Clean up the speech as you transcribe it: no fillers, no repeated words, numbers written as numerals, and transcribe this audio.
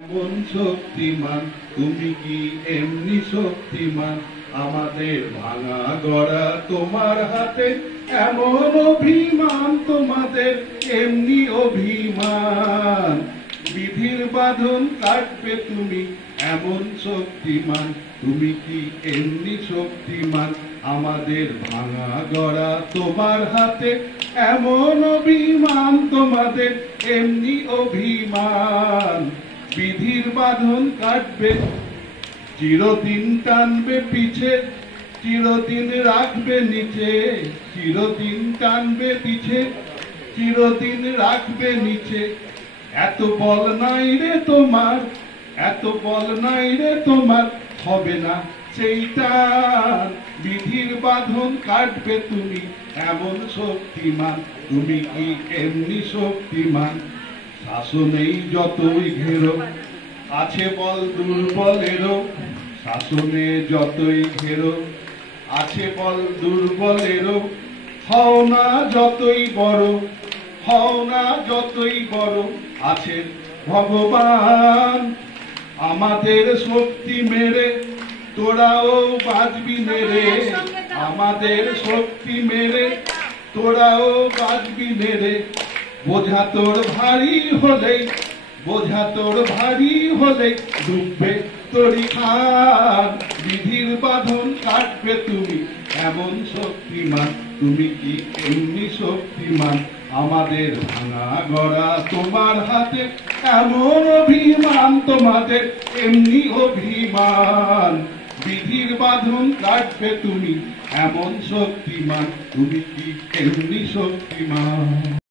এমন শক্তিমান তুমি কি এমনি শক্তিমান, আমাদের ভাঙা গড়া তোমার হাতে এমন অভিমান, তোমাদের এমনি অভিমান। বিধির বাঁধন কাটবে তুমি এমন শক্তিমান, তুমি কি এমনি শক্তিমান, আমাদের ভাঙা গড়া তোমার হাতে এমন অভিমান, তোমাদের এমনি অভিমান। বিধির বাঁধন কাটবে চিরদিন, টানবে পিছে চিরদিন রাখবে নিচে, চিরদিন টানবে পিছে চিরদিন রাখবে নিচে। এত বল নাই রে তোমার, এত বল নাই রে তোমার, হবে না সেইটা। বিধির বাঁধন কাটবে তুমি এমন শক্তিমান, তুমি কি এমনি শক্তিমান। শাসনেই যতই ঘেরো আছে বল দুর্বলেরও, শাসনে যতই ঘেরো আছে বল দুর্বলেরও। হও না যতই বড়, হও না যতই বড়, আছেন ভগবান। আমাদের শক্তি মেরে তোরাও বাঁচবি মেরে, আমাদের শক্তি মেরে তোরাও বাঁচবি মেরে। বোঝা তোর ভারী হলেই, বোঝা তোর ভারী হলে ডুববে তরি খান। বিধির বাঁধন কাটবে তুমি এমন শক্তিমান, তুমি কি এমনি শক্তিমান, আমাদের ভাঙা গড়া তোমার হাতে এমন অভিমান, তোমাদের এমনি অভিমান। বিধির বাঁধন কাটবে তুমি এমন শক্তিমান, তুমি কি এমনি শক্তিমান।